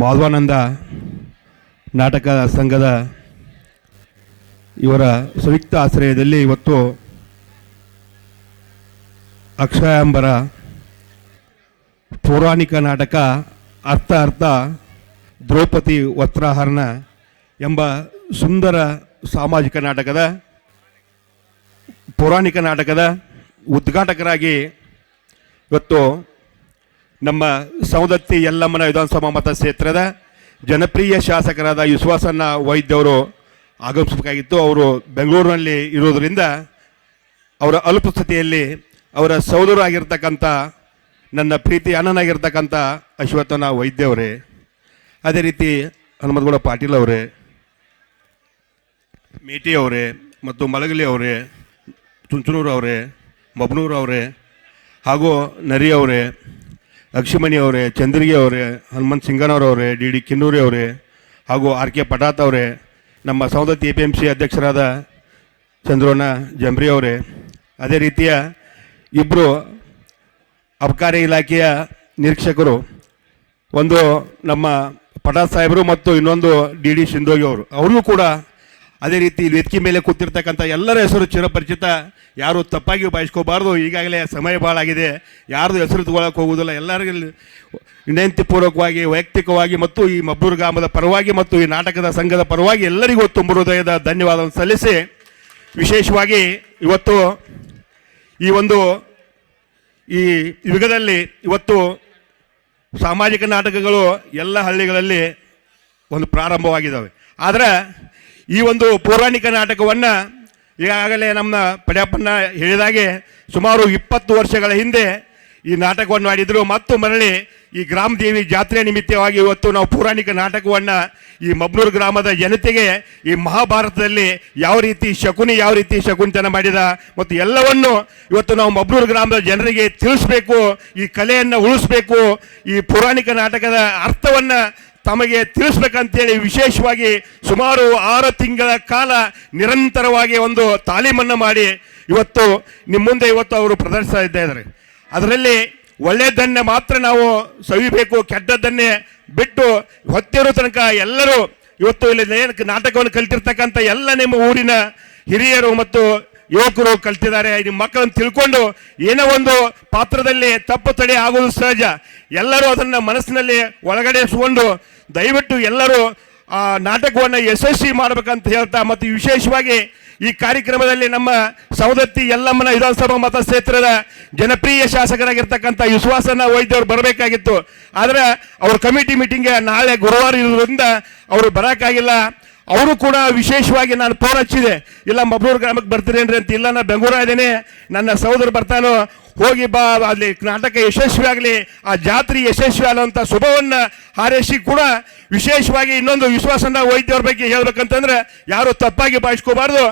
ಮಾಧವಾನಂದ ನಾಟಕ ಸಂಘದ ಇವರ ಸಂಯುಕ್ತ ಆಶ್ರಯದಲ್ಲಿ ಇವತ್ತು ಅಕ್ಷಯಾಂಬರ ಪೌರಾಣಿಕ ನಾಟಕ ಅರ್ಥ ದ್ರೌಪದಿ ವಸ್ತ್ರಹರಣ ಎಂಬ ಸುಂದರ ಸಾಮಾಜಿಕ ನಾಟಕದ ಪೌರಾಣಿಕ ನಾಟಕದ ಉದ್ಘಾಟಕರಾಗಿ ಇವತ್ತು ನಮ್ಮ ಸವದತ್ತಿ ಯಲ್ಲಮ್ಮನ ವಿಧಾನಸಭಾ ಮತಕ್ಷೇತ್ರದ ಜನಪ್ರಿಯ ಶಾಸಕರಾದ ವಿಶ್ವಾಸಣ್ಣ ವೈದ್ಯವರು ಆಗಮಿಸಬೇಕಾಗಿತ್ತು. ಅವರು ಬೆಂಗಳೂರಿನಲ್ಲಿ ಇರೋದರಿಂದ ಅವರ ಅನುಪಸ್ಥಿತಿಯಲ್ಲಿ ಅವರ ಸಹೋದರರಾಗಿರ್ತಕ್ಕಂಥ ನನ್ನ ಪ್ರೀತಿ ಅಣ್ಣನಾಗಿರ್ತಕ್ಕಂಥ ಅಶ್ವತ್ಥನ ವೈದ್ಯವರೇ, ಅದೇ ರೀತಿ ಹನುಮಂತಗೌಡ ಪಾಟೀಲ್ ಅವರೇ, ಮೇಟಿ ಅವರೇ ಮತ್ತು ಮಲಗಲಿ ಅವರೇ, ಚುಂಚನೂರು ಅವರೇ, ಮಬ್ನೂರು ಅವರೇ ಹಾಗೂ ನರಿ ಅವರೇ, ಅಕ್ಷಿಮಣಿ ಅವರೇ, ಚಂದ್ರಿಗೆ ಅವರೇ, ಹನುಮಂತ್ ಸಿಂಗನವರವರೇ, ಡಿ ಡಿ ಕಿನ್ನೂರಿ ಅವರೇ ಹಾಗೂ ಆರ್ ಕೆ ಪಟಾತ್ ಅವರೇ, ನಮ್ಮ ಸವದತ್ತಿ APMC ಅಧ್ಯಕ್ಷರಾದ ಚಂದ್ರಣ್ಣ ಜಂಬ್ರಿ ಅವರೇ, ಅದೇ ರೀತಿಯ ಇಬ್ಬರು ಅಬಕಾರಿ ಇಲಾಖೆಯ ನಿರೀಕ್ಷಕರು, ಒಂದು ನಮ್ಮ ಪಟಾತ್ ಸಾಹೇಬರು ಮತ್ತು ಇನ್ನೊಂದು ಡಿ ಡಿ ಶಿಂದೋಗಿ ಅವರು, ಅವ್ರಿಗೂ ಕೂಡ ಅದೇ ರೀತಿ ವೇದಿಕೆ ಮೇಲೆ ಕೂತಿರ್ತಕ್ಕಂಥ ಎಲ್ಲರ ಹೆಸರು ಚಿರಪರಿಚಿತ, ಯಾರು ತಪ್ಪಾಗಿ ಬಯಸ್ಕೋಬಾರ್ದು. ಈಗಾಗಲೇ ಸಮಯ ಭಾಳ ಆಗಿದೆ, ಯಾರ್ದು ಹೆಸರು ತಗೊಳ್ಳೋಕೆ ಹೋಗುವುದಿಲ್ಲ. ಎಲ್ಲರಿಗೂ ವಿನಂತಿಪೂರ್ವಕವಾಗಿ ವೈಯಕ್ತಿಕವಾಗಿ ಮತ್ತು ಈ ಮಬ್ಬೂರು ಗ್ರಾಮದ ಪರವಾಗಿ ಮತ್ತು ಈ ನಾಟಕದ ಸಂಘದ ಪರವಾಗಿ ಎಲ್ಲರಿಗೂ ತುಂಬ ಹೃದಯದ ಧನ್ಯವಾದವನ್ನು ಸಲ್ಲಿಸಿ, ವಿಶೇಷವಾಗಿ ಇವತ್ತು ಈ ಒಂದು ಈ ಯುಗದಲ್ಲಿ ಇವತ್ತು ಸಾಮಾಜಿಕ ನಾಟಕಗಳು ಎಲ್ಲ ಹಳ್ಳಿಗಳಲ್ಲಿ ಒಂದು ಪ್ರಾರಂಭವಾಗಿದ್ದಾವೆ. ಆದರೆ ಈ ಒಂದು ಪೌರಾಣಿಕ ನಾಟಕವನ್ನು ಈಗಾಗಲೇ ನಮ್ಮ ಪಡ್ಯಪ್ಪನ ಹೇಳಿದಾಗೆ ಸುಮಾರು 20 ವರ್ಷಗಳ ಹಿಂದೆ ಈ ನಾಟಕವನ್ನು ಮಾಡಿದರು. ಮತ್ತು ಮರಳಿ ಈ ಗ್ರಾಮ ದೇವಿ ಜಾತ್ರೆ ನಿಮಿತ್ತವಾಗಿ ಇವತ್ತು ನಾವು ಪೌರಾಣಿಕ ನಾಟಕವನ್ನು ಈ ಮಬ್ನೂರು ಗ್ರಾಮದ ಜನತೆಗೆ ಈ ಮಹಾಭಾರತದಲ್ಲಿ ಯಾವ ರೀತಿ ಶಕುನಿತನ ಮಾಡಿದ ಮತ್ತು ಎಲ್ಲವನ್ನು ಇವತ್ತು ನಾವು ಮಬ್ನೂರು ಗ್ರಾಮದ ಜನರಿಗೆ ತಿಳಿಸ್ಬೇಕು, ಈ ಕಲೆಯನ್ನು ಉಳಿಸ್ಬೇಕು, ಈ ಪೌರಾಣಿಕ ನಾಟಕದ ಅರ್ಥವನ್ನು ತಮಗೆ ತಿಳಿಸ್ಬೇಕಂತೇಳಿ ವಿಶೇಷವಾಗಿ ಸುಮಾರು 6 ತಿಂಗಳ ಕಾಲ ನಿರಂತರವಾಗಿ ಒಂದು ತಾಲೀಮನ್ನು ಮಾಡಿ ಇವತ್ತು ನಿಮ್ಮ ಮುಂದೆ ಇವತ್ತು ಅವರು ಪ್ರದರ್ಶಿಸ್ತಾ ಇದ್ದಾರೆ. ಅದರಲ್ಲಿ ಒಳ್ಳೆಯದನ್ನೇ ಮಾತ್ರ ನಾವು ಸವಿಬೇಕು, ಕೆಟ್ಟದ್ದನ್ನೇ ಬಿಟ್ಟು ಹೊತ್ತಿರೋ ತನಕ ಎಲ್ಲರೂ ಇವತ್ತು ಇಲ್ಲಿ ನಾಟಕವನ್ನು ಕಲಿತಿರ್ತಕ್ಕಂಥ ಎಲ್ಲ ನಿಮ್ಮ ಊರಿನ ಹಿರಿಯರು ಮತ್ತು ಯುವಕರು ಕಲ್ತಿದ್ದಾರೆ. ನಿಮ್ಮ ಮಕ್ಕಳನ್ನು ತಿಳ್ಕೊಂಡು ಏನೋ ಒಂದು ಪಾತ್ರದಲ್ಲಿ ತಪ್ಪು ತಡೆ ಆಗೋದು ಸಹಜ. ಎಲ್ಲರೂ ಅದನ್ನು ಮನಸ್ಸಿನಲ್ಲಿ ಒಳಗಡೆಸ್ಕೊಂಡು ದಯವಿಟ್ಟು ಎಲ್ಲರೂ ಆ ನಾಟಕವನ್ನು ಯಶಸ್ವಿ ಮಾಡಬೇಕಂತ ಹೇಳ್ತಾ, ಮತ್ತು ವಿಶೇಷವಾಗಿ ಈ ಕಾರ್ಯಕ್ರಮದಲ್ಲಿ ನಮ್ಮ ಸವದತ್ತಿ ಯಲ್ಲಮ್ಮನ ವಿಧಾನಸಭಾ ಮತಕ್ಷೇತ್ರದ ಜನಪ್ರಿಯ ಶಾಸಕರಾಗಿರ್ತಕ್ಕಂಥ ವಿಶ್ವಾಸಣ್ಣ ವೈದ್ಯವರು ಬರಬೇಕಾಗಿತ್ತು. ಆದರೆ ಅವ್ರ ಕಮಿಟಿ ಮೀಟಿಂಗ್ಗೆ ನಾಳೆ ಗುರುವಾರ ಇರೋದ್ರಿಂದ ಅವರು ಬರೋಕ್ಕಾಗಿಲ್ಲ. ಅವರು ಕೂಡ ವಿಶೇಷವಾಗಿ ನಾನು ಫೋನ್ ಹಚ್ಚಿದೆ, ಇಲ್ಲ ಮಬ್ನೂರು ಗ್ರಾಮಕ್ಕೆ ಬರ್ತೀರೇನ್ರಿ ಅಂತ. ಇಲ್ಲ, ನಾನು ಬೆಂಗಳೂರು ಇದ್ದೇನೆ, ನನ್ನ ಸಹೋದರ ಬರ್ತಾನೋ, ಹೋಗಿ ಬಾ, ಅಲ್ಲಿ ನಾಟಕ ಯಶಸ್ವಿ ಆಗಲಿ, ಆ ಜಾತ್ರೆ ಯಶಸ್ವಿ ಆಗುವಂಥ ಶುಭವನ್ನು ಹಾರೈಸಿ ಕೂಡ ವಿಶೇಷವಾಗಿ ಇನ್ನೊಂದು ವಿಶ್ವಾಸಣ್ಣ ವೈದ್ಯವ್ರ ಬಗ್ಗೆ ಹೇಳ್ಬೇಕಂತಂದ್ರೆ ಯಾರು ತಪ್ಪಾಗಿ ಭಾವಿಸ್ಕೋಬಾರ್ದು.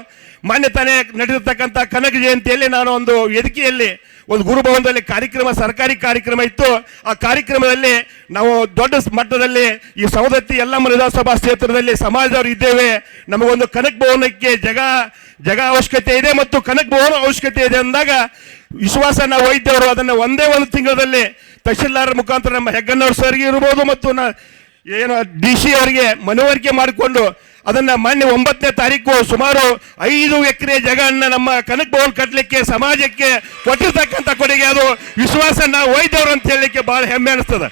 ಮಾನ್ಯ ತಾನೇ ನಡೆದಿರ್ತಕ್ಕಂಥ ಕನಕ ಜಯಂತಿಯಲ್ಲಿ ನಾನು ಒಂದು ವೇದಿಕೆಯಲ್ಲಿ ಒಂದು ಗುರುಭವನದಲ್ಲಿ ಸರ್ಕಾರಿ ಕಾರ್ಯಕ್ರಮ ಇತ್ತು. ಆ ಕಾರ್ಯಕ್ರಮದಲ್ಲಿ ನಾವು ದೊಡ್ಡ ಮಟ್ಟದಲ್ಲಿ ಈ ಸವದತ್ತಿ ಯಲ್ಲಮ್ಮ ವಿಧಾನಸಭಾ ಕ್ಷೇತ್ರದಲ್ಲಿ ಸಮಾಜದವರು ಇದ್ದೇವೆ, ನಮಗೊಂದು ಕನಕ ಭವನಕ್ಕೆ ಜಗ ಅವಶ್ಯಕತೆ ಇದೆ ಮತ್ತು ಕನಕ ಭವನ ಅವಶ್ಯಕತೆ ಇದೆ ಅಂದಾಗ ವಿಶ್ವಾಸಣ್ಣ ವೈದ್ಯವರು ಅದನ್ನು ಒಂದೇ ಒಂದು ತಿಂಗಳಲ್ಲಿ ತಹಶೀಲ್ದಾರ್ ಮುಖಾಂತರ ನಮ್ಮ ಹೆಗ್ಗನ್ನವ್ರ ಸರ್ಗೆ ಇರ್ಬೋದು ಮತ್ತು ಏನು DC ಅವರಿಗೆ ಮನವರಿಕೆ ಮಾಡಿಕೊಂಡು ಅದನ್ನು ಮಾನ್ಯ 9ನೇ ತಾರೀಕು ಸುಮಾರು 5 ಎಕರೆ ಜಾಗವನ್ನು ನಮ್ಮ ಕನಕ ಭವನ ಕಟ್ಟಲಿಕ್ಕೆ ಸಮಾಜಕ್ಕೆ ಕೊಟ್ಟಿರ್ತಕ್ಕಂಥ ಕೊಡುಗೆ ಅದು ವಿಶ್ವಾಸಣ್ಣ ವೈದ್ಯವರು ಅಂತ ಹೇಳಲಿಕ್ಕೆ ಬಹಳ ಹೆಮ್ಮೆ ಅನಿಸ್ತದೆ.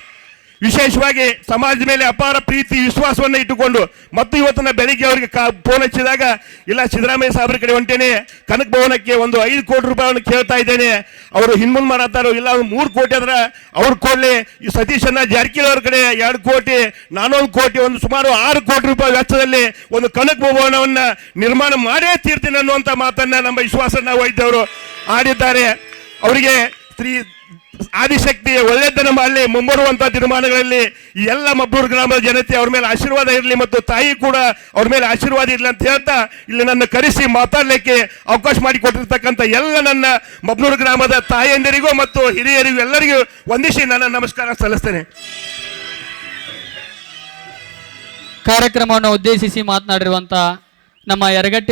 ವಿಶೇಷವಾಗಿ ಸಮಾಜದ ಮೇಲೆ ಅಪಾರ ಪ್ರೀತಿ ವಿಶ್ವಾಸವನ್ನು ಇಟ್ಟುಕೊಂಡು ಮತ್ತು ಇವತ್ತಿನ ಬೆಳಿಗ್ಗೆ ಅವರಿಗೆ ಫೋನ್ ಹಚ್ಚಿದಾಗ, ಇಲ್ಲ ಸಿದ್ದರಾಮಯ್ಯ ಸಾಹೇಬ್ರ ಕಡೆ ಹೊಂಟೇನೆ, ಕನಕ ಭವನಕ್ಕೆ ಒಂದು 5 ಕೋಟಿ ರೂಪಾಯಿಯನ್ನು ಕೇಳ್ತಾ ಇದ್ದೇನೆ, ಅವರು ಹಿಂದ್ಮುಂದ್ ಮಾಡತ್ತಾರೋ, ಇಲ್ಲ 3 ಕೋಟಿ ಆದ್ರೆ ಅವ್ರು ಕೊಡಲಿ, ಈ ಸತೀಶಣ್ಣ ಜಾರಕಿಹೊಳಿ ಅವ್ರ ಕಡೆ 2 ಕೋಟಿ, 400 ಕೋಟಿ, ಒಂದು ಸುಮಾರು 6 ಕೋಟಿ ರೂಪಾಯಿ ವೆಚ್ಚದಲ್ಲಿ ಒಂದು ಕನಕ ಭವನವನ್ನು ನಿರ್ಮಾಣ ಮಾಡೇ ತೀರ್ತೀನಿ ಅನ್ನುವಂಥ ಮಾತನ್ನ ನಮ್ಮ ವಿಶ್ವಾಸಣ್ಣ ವೈದ್ಯವರು ಆಡಿದ್ದಾರೆ. ಅವರಿಗೆ ಆದಿಶಕ್ತಿ ಒಳ್ಳೆಯದನ್ನು ಮಾಡಲಿ, ಮುಂಬರುವಂತಹ ತೀರ್ಮಾನಗಳಲ್ಲಿ ಈ ಎಲ್ಲ ಮಬ್ಬೂರು ಗ್ರಾಮದ ಜನತೆ ಅವ್ರ ಮೇಲೆ ಆಶೀರ್ವಾದ ಇರಲಿ ಮತ್ತು ತಾಯಿ ಕೂಡ ಅವ್ರ ಮೇಲೆ ಆಶೀರ್ವಾದ ಇರಲಿ ಅಂತ ಹೇಳ್ತಾ ಇಲ್ಲಿ ನನ್ನ ಕರೆಸಿ ಮಾತಾಡಲಿಕ್ಕೆ ಅವಕಾಶ ಮಾಡಿಕೊಟ್ಟಿರ್ತಕ್ಕಂಥ ಎಲ್ಲ ನನ್ನ ಮಬ್ಬೂರು ಗ್ರಾಮದ ತಾಯಿಯಂದಿರಿಗೂ ಮತ್ತು ಹಿರಿಯರಿಗೂ ಎಲ್ಲರಿಗೂ ವಂದಿಸಿ ನನ್ನ ನಮಸ್ಕಾರ ಸಲ್ಲಿಸ್ತೇನೆ. ಕಾರ್ಯಕ್ರಮವನ್ನು ಉದ್ದೇಶಿಸಿ ಮಾತನಾಡಿರುವಂತಹ ನಮ್ಮ ಯರಗಟ್ಟಿ